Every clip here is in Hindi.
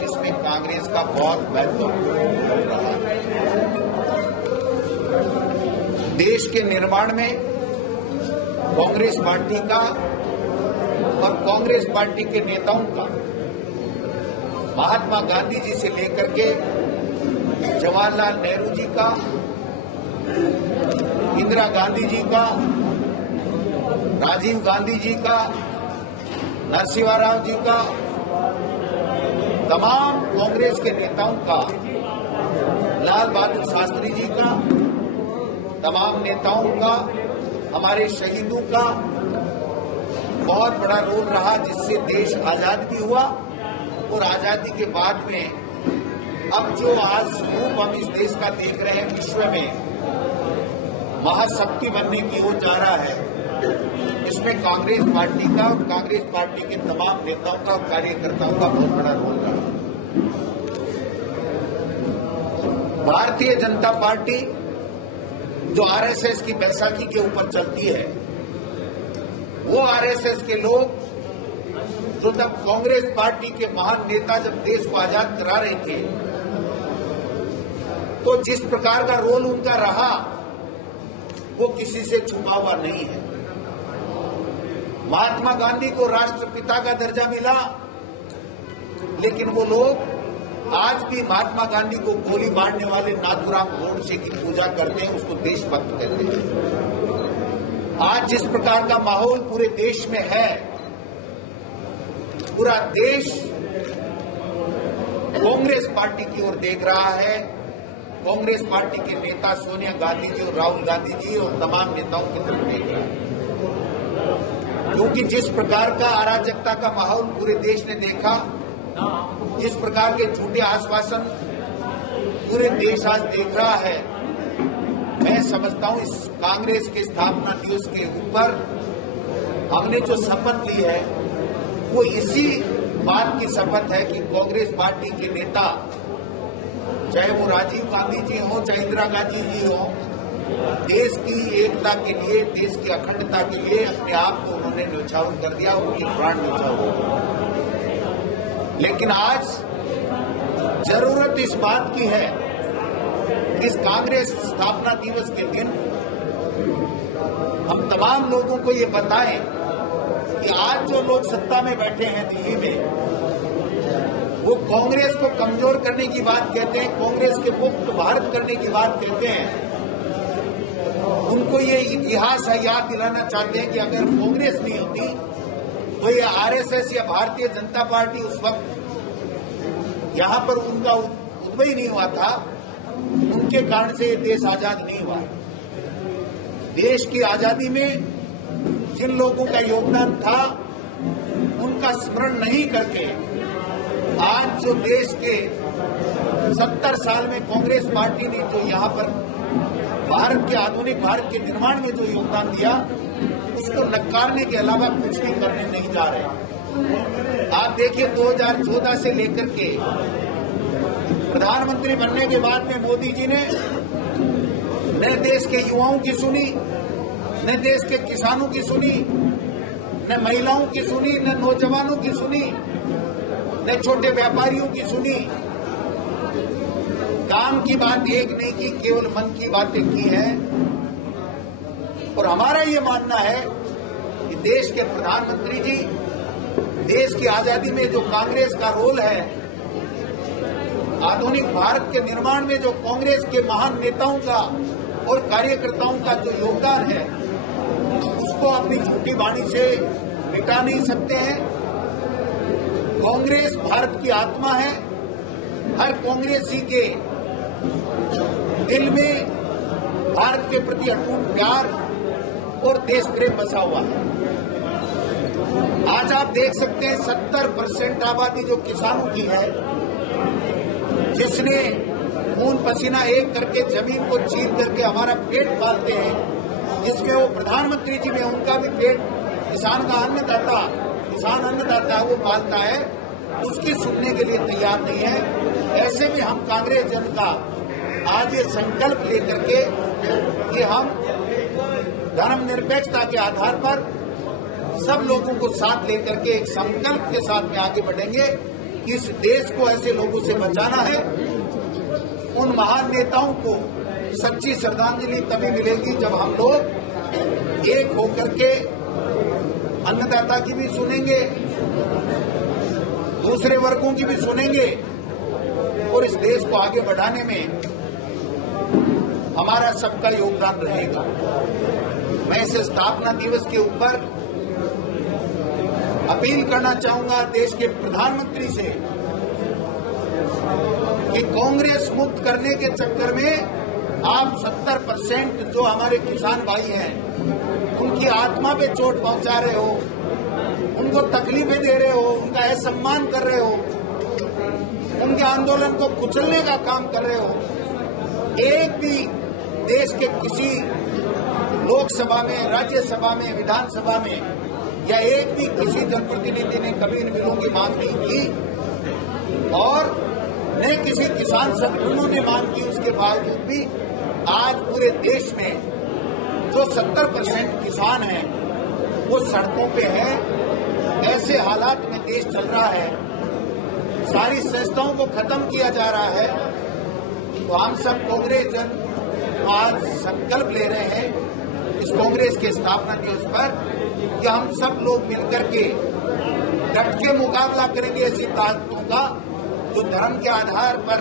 जिसमें कांग्रेस का बहुत महत्वपूर्ण रहा है। देश के निर्माण में कांग्रेस पार्टी का और कांग्रेस पार्टी के नेताओं का महात्मा गांधी जी से लेकर के जवाहरलाल नेहरू जी का, इंदिरा गांधी जी का, राजीव गांधी जी का, नरसिम्हा राव जी का, तमाम कांग्रेस के नेताओं का, लाल बहादुर शास्त्री जी का, तमाम नेताओं का, हमारे शहीदों का बहुत बड़ा रोल रहा, जिससे देश आजाद भी हुआ। और आजादी के बाद में अब जो आज स्वरूप हम इस देश का देख रहे हैं, विश्व में महाशक्ति बनने की ओर जा रहा है, इसमें कांग्रेस पार्टी का और कांग्रेस पार्टी के तमाम नेताओं का और कार्यकर्ताओं का बहुत बड़ा रोल रहा। भारतीय जनता पार्टी जो आरएसएस की बैसाखी के ऊपर चलती है, वो आरएसएस के लोग जो तब कांग्रेस पार्टी के महान नेता जब देश को आजाद करा रहे थे, तो जिस प्रकार का रोल उनका रहा वो किसी से छुपा हुआ नहीं है। महात्मा गांधी को राष्ट्रपिता का दर्जा मिला, लेकिन वो लोग आज भी महात्मा गांधी को गोली मारने वाले नाथूराम गोडसे की पूजा करते हैं, उसको देशभक्त कहते हैं। आज जिस प्रकार का माहौल पूरे देश में है, पूरा देश कांग्रेस पार्टी की ओर देख रहा है। कांग्रेस पार्टी के नेता सोनिया गांधी जी और राहुल गांधी जी और तमाम नेताओं की तरफ देख रहा है, क्योंकि जिस प्रकार का अराजकता का माहौल पूरे देश ने देखा, जिस प्रकार के झूठे आश्वासन पूरे देश आज देख रहा है, मैं समझता हूं इस कांग्रेस के स्थापना दिवस के ऊपर हमने जो शपथ ली है वो इसी बात की शपथ है कि कांग्रेस पार्टी के नेता, चाहे वो राजीव गांधी जी हो, चाहे इंदिरा गांधी जी हो, देश की एकता के लिए, देश की अखंडता के लिए अपने आप को उन्होंने न्यौछावर कर दिया, उनके प्राण न्यौछावर। लेकिन आज जरूरत इस बात की है कि इस कांग्रेस स्थापना दिवस के दिन हम तमाम लोगों को ये बताएं कि आज जो लोग सत्ता में बैठे हैं दिल्ली में, वो कांग्रेस को कमजोर करने की बात कहते हैं, कांग्रेस के मुक्त भारत करने की बात कहते हैं। उनको ये इतिहास याद दिलाना चाहते हैं कि अगर कांग्रेस नहीं होती तो ये आरएसएस या भारतीय जनता पार्टी उस वक्त यहां पर उनका उद्भव ही नहीं हुआ था, उनके कारण से ये देश आजाद नहीं हुआ। देश की आजादी में जिन लोगों का योगदान था उनका स्मरण नहीं करके आज जो देश के 70 साल में कांग्रेस पार्टी ने जो यहां पर भारत के आधुनिक भारत के निर्माण में जो योगदान दिया, उसको नकारने के अलावा कुछ भी करने नहीं जा रहे। आप देखिए 2014 से लेकर के प्रधानमंत्री बनने के बाद में मोदी जी ने न देश के युवाओं की सुनी, न देश के किसानों की सुनी, न महिलाओं की सुनी, न नौजवानों की सुनी, न छोटे व्यापारियों की सुनी। काम की बात एक नहीं की, केवल मन की बातें की हैं। और हमारा ये मानना है कि देश के प्रधानमंत्री जी, देश की आजादी में जो कांग्रेस का रोल है, आधुनिक भारत के निर्माण में जो कांग्रेस के महान नेताओं का और कार्यकर्ताओं का जो योगदान है, उसको अपनी झूठी वाणी से मिटा नहीं सकते हैं। कांग्रेस भारत की आत्मा है। हर कांग्रेसी के दिल में भारत के प्रति अटूट प्यार और देश प्रेम बसा हुआ है। आज आप देख सकते हैं 70% आबादी जो किसानों की है, जिसने खून पसीना एक करके जमीन को चीर करके हमारा पेट पालते हैं, जिसमें वो प्रधानमंत्री जी में उनका भी पेट किसान का अन्नदाता, किसान अन्नदाता वो पालता है, उसकी सुनने के लिए तैयार नहीं है। ऐसे में हम कांग्रेस जनता आज ये संकल्प लेकर के कि हम धर्मनिरपेक्षता के आधार पर सब लोगों को साथ लेकर के एक संकल्प के साथ में आगे बढ़ेंगे। इस देश को ऐसे लोगों से बचाना है। उन महान नेताओं को सच्ची श्रद्धांजलि तभी मिलेगी जब हम लोग एक होकर के अन्नदाता की भी सुनेंगे, दूसरे वर्गों की भी सुनेंगे और इस देश को आगे बढ़ाने में हमारा सबका योगदान रहेगा। मैं इस स्थापना दिवस के ऊपर अपील करना चाहूंगा देश के प्रधानमंत्री से कि कांग्रेस मुक्त करने के चक्कर में आप 70% जो हमारे किसान भाई हैं उनकी आत्मा पे चोट पहुंचा रहे हो, उनको तकलीफें दे रहे हो, उनका असम्मान कर रहे हो, उनके आंदोलन को कुचलने का काम कर रहे हो। एक भी देश के किसी लोकसभा में, राज्यसभा में, विधानसभा में या एक भी किसी जनप्रतिनिधि ने कभी इन बिलों की मांग नहीं की और न किसी किसान संगठनों ने मांग की। उसके बावजूद भी आज पूरे देश में जो 70% किसान हैं वो सड़कों पे हैं। ऐसे हालात में देश चल रहा है, सारी संस्थाओं को खत्म किया जा रहा है। तो हम सब कांग्रेस जन आज संकल्प ले रहे हैं इस कांग्रेस के स्थापना दिवस पर कि हम सब लोग मिलकर के डट के मुकाबला करेंगे ऐसी ताकतों का जो धर्म के आधार पर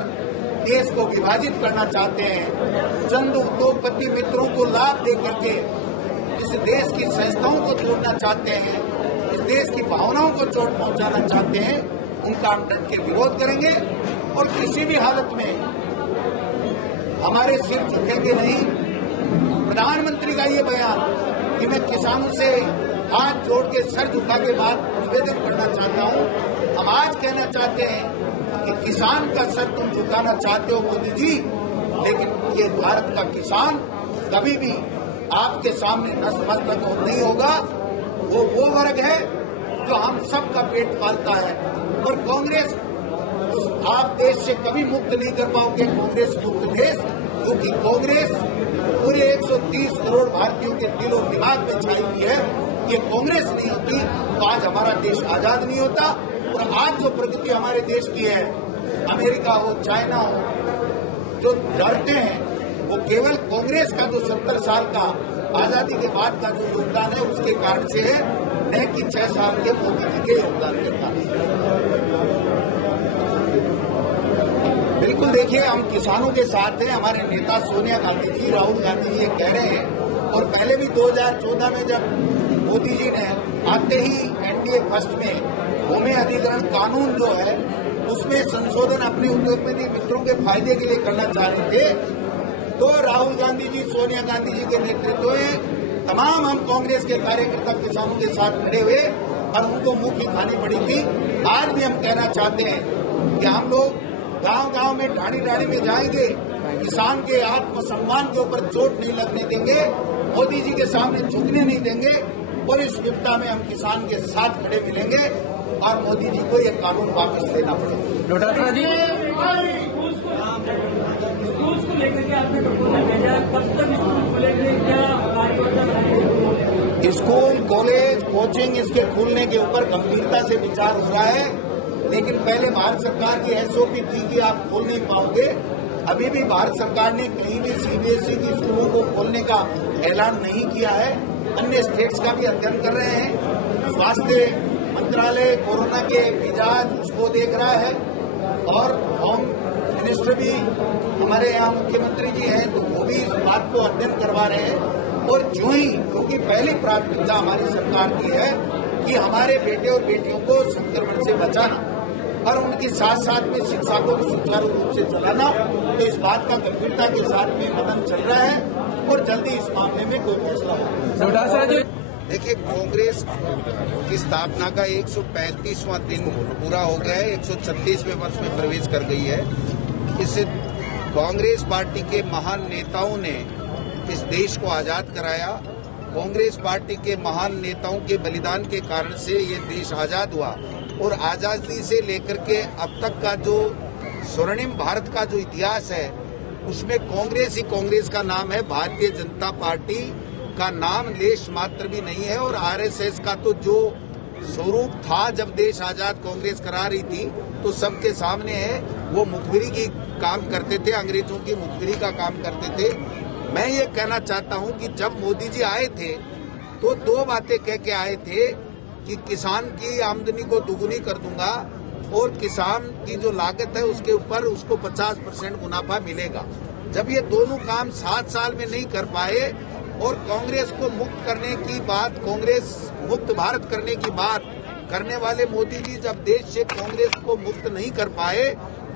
देश को विभाजित करना चाहते हैं, चंद उद्योगपति मित्रों को लाभ दे करके इस देश की संस्थाओं को तोड़ना चाहते हैं, इस देश की भावनाओं को चोट पहुंचाना चाहते हैं। उनका हम डट के विरोध करेंगे और किसी भी हालत में हमारे सिर झुकेंगे नहीं। प्रधानमंत्री का ये बयान कि मैं किसानों से हाथ जोड़ के सर झुका के बाद निवेदन करना चाहता हूं। हम आज कहना चाहते हैं कि किसान का सर तुम झुकाना चाहते हो मोदी जी, लेकिन ये भारत का किसान कभी भी आपके सामने नतमस्तक नहीं होगा। वो वर्ग है जो हम सबका पेट पालता है और कांग्रेस आप देश से कभी मुक्त नहीं कर पाओगे। कांग्रेस मुक्त देश, क्योंकि कांग्रेस पूरे 130 करोड़ भारतीयों के दिल और दिमाग में छाई हुई है। ये कांग्रेस नहीं होती तो आज हमारा देश आजाद नहीं होता। और आज जो प्रगति हमारे देश की है, अमेरिका हो, चाइना हो, जो डरते हैं वो केवल कांग्रेस का जो 70 साल का आजादी के बाद का जो योगदान है उसके कारण से है, न कि 6 साल के मोदी जी के योगदान के कारण। बिल्कुल देखिए, हम किसानों के साथ हैं। हमारे नेता सोनिया गांधी जी, राहुल गांधी जी ये कह रहे हैं और पहले भी 2014 में जब मोदी जी ने आते ही एनडीए फर्स्ट में भूमि अधिग्रहण कानून जो है उसमें संशोधन अपने उद्योगपति मित्रों के फायदे के लिए करना चाह रहे थे, तो राहुल गांधी जी, सोनिया गांधी जी के नेतृत्व में तमाम हम कांग्रेस के कार्यकर्ता किसानों के साथ खड़े हुए और उनको मुंह की खानी पड़ी थी। आज भी हम कहना चाहते हैं कि हम लोग गांव-गांव में, ढाणी-ढाणी में जाएंगे, किसान के आत्मसम्मान के ऊपर चोट नहीं लगने देंगे, मोदी जी के सामने झुकने नहीं देंगे और इस विपदा में हम किसान के साथ खड़े मिलेंगे और मोदी जी को यह कानून वापस लेना पड़ेगा। स्कूल, कॉलेज, कोचिंग इसके खुलने के ऊपर गंभीरता से विचार हो रहा है, लेकिन पहले भारत सरकार की एसओपी थी कि आप खोल नहीं पाओगे। अभी भी भारत सरकार ने कहीं भी सीबीएसई की स्कूलों को खोलने का ऐलान नहीं किया है। अन्य स्टेट्स का भी अध्ययन कर रहे हैं। स्वास्थ्य मंत्रालय कोरोना के मिजाज उसको देख रहा है और होम मिनिस्टर भी हमारे यहाँ मुख्यमंत्री जी हैं तो वो भी इस बात को अध्ययन करवा रहे हैं। और जो ही, क्योंकि पहली प्राथमिकता हमारी सरकार की है कि हमारे बेटे और बेटियों को संक्रमण से बचाना और उनके साथ साथ में शिक्षा को भी सुचारू रूप से चलाना, तो इस बात का गंभीरता के साथ में कदम चल रहा है और जल्दी इस मामले में कोई फैसला होगा। देखिए, कांग्रेस की स्थापना का 135वां दिन पूरा हो गया है, 136वें वर्ष में प्रवेश कर गई है। इस कांग्रेस पार्टी के महान नेताओं ने इस देश को आजाद कराया। कांग्रेस पार्टी के महान नेताओं के बलिदान के कारण से ये देश आजाद हुआ और आजादी से लेकर के अब तक का जो स्वर्णिम भारत का जो इतिहास है उसमें कांग्रेस ही कांग्रेस का नाम है। भारतीय जनता पार्टी का नाम लेश मात्र भी नहीं है। और आरएसएस का तो जो स्वरूप था जब देश आजाद कांग्रेस करा रही थी, तो सबके सामने है। वो मुखबिरी की काम करते थे, अंग्रेजों की मुखबिरी का काम करते थे। मैं ये कहना चाहता हूं कि जब मोदी जी आए थे तो दो बातें कह के आए थे कि किसान की आमदनी को दुगुनी कर दूंगा और किसान की जो लागत है उसके ऊपर उसको 50% मुनाफा मिलेगा। जब ये दोनों काम 7 साल में नहीं कर पाए और कांग्रेस को मुक्त करने की बात, कांग्रेस मुक्त भारत करने की बात करने वाले मोदी जी जब देश से कांग्रेस को मुक्त नहीं कर पाए,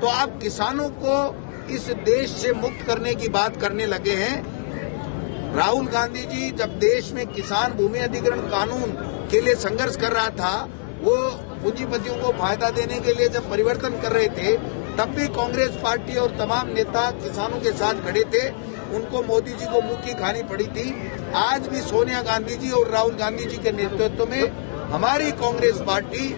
तो आप किसानों को इस देश से मुक्त करने की बात करने लगे हैं। राहुल गांधी जी जब देश में किसान भूमि अधिग्रहण कानून के लिए संघर्ष कर रहा था, वो पूंजीपतियों को फायदा देने के लिए जब परिवर्तन कर रहे थे, तब भी कांग्रेस पार्टी और तमाम नेता किसानों के साथ खड़े थे। उनको मोदी जी को मुंह की खानी पड़ी थी। आज भी सोनिया गांधी जी और राहुल गांधी जी के नेतृत्व में हमारी कांग्रेस पार्टी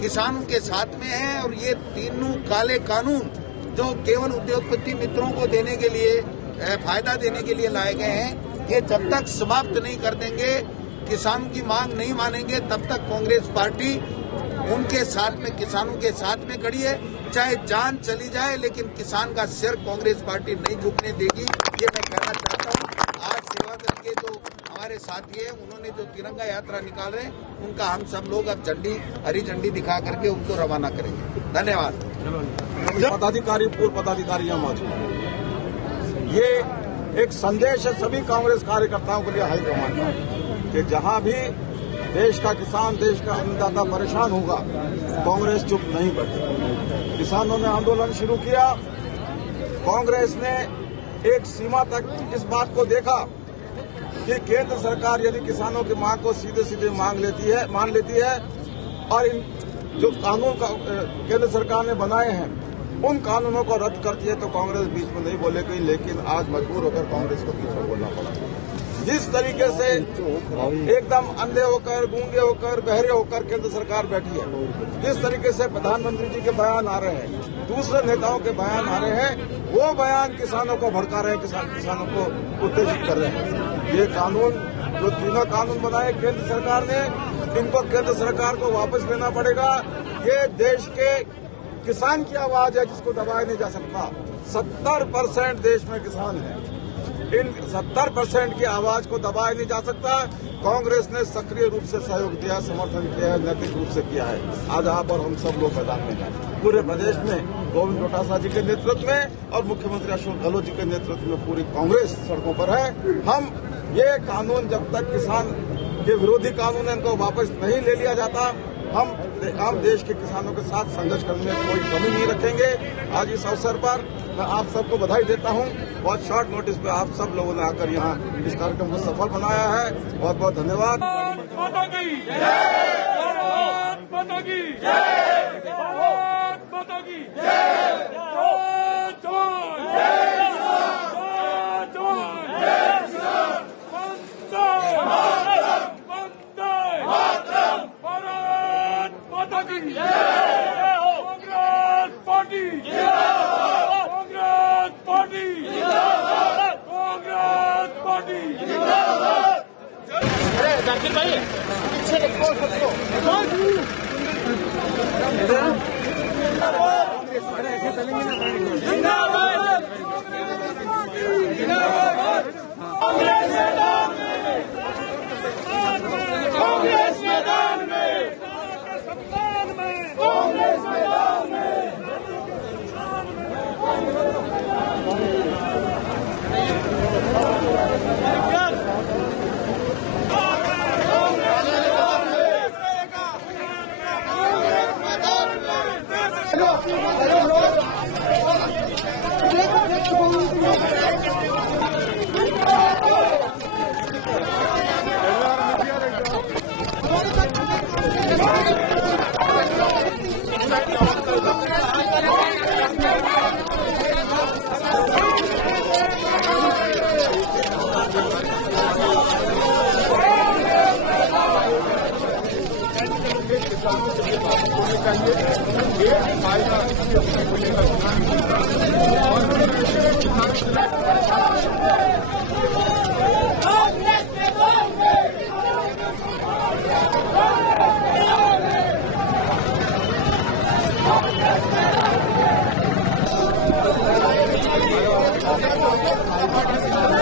किसानों के साथ में है। और ये तीनों काले कानून जो केवल उद्योगपति मित्रों को देने के लिए, फायदा देने के लिए लाए गए हैं, ये जब तक समाप्त नहीं कर देंगे, किसानों की मांग नहीं मानेंगे, तब तक कांग्रेस पार्टी उनके साथ में, किसानों के साथ में खड़ी है। चाहे जान चली जाए, लेकिन किसान का सिर कांग्रेस पार्टी नहीं झुकने देगी, ये मैं कहना चाहता हूँ। आज सेवादल के जो हमारे साथी हैं, उन्होंने जो तिरंगा यात्रा निकाल रहे हैं, उनका हम सब लोग अब झंडी, हरी झंडी दिखा करके उनको रवाना करेंगे। धन्यवाद। पदाधिकारी, पूर्व पदाधिकारी यहाँ मौजूद, ये एक संदेश है सभी कांग्रेस कार्यकर्ताओं के लिए हाईकमान का कि जहां भी देश का किसान, देश का अन्नदाता परेशान होगा, कांग्रेस चुप नहीं बैठेगी। किसानों ने आंदोलन शुरू किया। कांग्रेस ने एक सीमा तक इस बात को देखा कि केंद्र सरकार यदि किसानों की मांग को सीधे सीधे मान लेती है और इन जो कानून का केंद्र सरकार ने बनाए हैं उन कानूनों को रद्द करती है, तो कांग्रेस बीच में नहीं बोलेगी। लेकिन आज मजबूर होकर कांग्रेस को बीच में बोलना पड़ा। जिस तरीके से एकदम अंधे होकर, गूंगे होकर, बहरे होकर केंद्र सरकार बैठी है, जिस तरीके से प्रधानमंत्री जी के बयान आ रहे हैं, दूसरे नेताओं के बयान आ रहे हैं, वो बयान किसानों को भड़का रहे हैं, किसानों को उत्तेजित कर रहे हैं। ये कानून, जो तीनों कानून बनाए केंद्र सरकार ने, इनको केंद्र सरकार को वापस लेना पड़ेगा। ये देश के किसान की आवाज है जिसको दबाया नहीं जा सकता। 70% देश में किसान है, इन 70% की आवाज को दबाया नहीं जा सकता। कांग्रेस ने सक्रिय रूप से सहयोग दिया, समर्थन किया है, नैतिक रूप से किया है। आज आप और हम सब लोग मैदान में हैं। पूरे प्रदेश में गोविंद डोटासरा जी के नेतृत्व में और मुख्यमंत्री अशोक गहलोत जी के नेतृत्व में पूरी कांग्रेस सड़कों पर है। हम ये कानून, जब तक किसान के विरोधी कानून है, इनको वापस नहीं ले लिया जाता, हम देश के किसानों के साथ संघर्ष करने में कोई कमी नहीं रखेंगे। आज इस अवसर पर मैं आप सबको बधाई देता हूं। बहुत शॉर्ट नोटिस पे आप सब लोगों ने आकर यहाँ इस कार्यक्रम को सफल बनाया है। बहुत बहुत धन्यवाद। माता की जय, भारत माता की जय, भारत माता की जय, जवान जय, जवान जय, वंदे मातरम, भारत माता की जय, कांग्रेस पार्टी जिंदाबाद, कांग्रेस पार्टी जिंदाबाद, कांग्रेस पार्टी जिंदाबाद। जाकिर भाई पीछे देखो सबको। जिंदाबाद, जिंदाबाद, कांग्रेस मैदान में, कांग्रेस मैदान में, कांग्रेस मैदान में। हेलो है